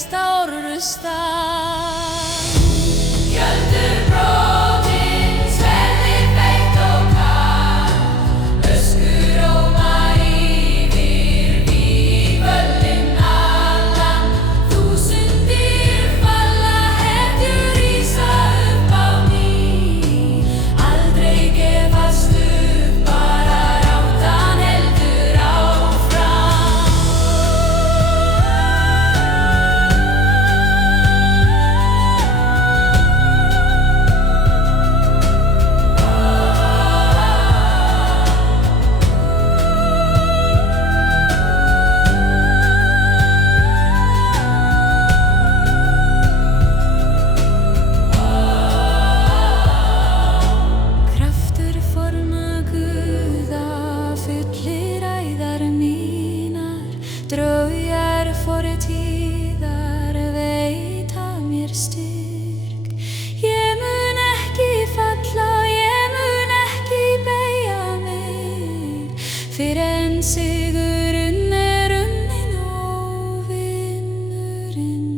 dýrasta orrustan. Gjöldur brotin, sverðið beitt og kalt, öskur óma yfir vígvöllinn allan. Þúsundir falla, hetjur rísa upp á ný, aldrei gefast upp, bara ráttan heldur áfram. Kraftur forma guða, fullir æðar mínar, draugar fortíðar veita mér styrk. Ég mun ekki falla, ég mun ekki beygja mig, fyrr en sigurinn er unninn og vinnurinn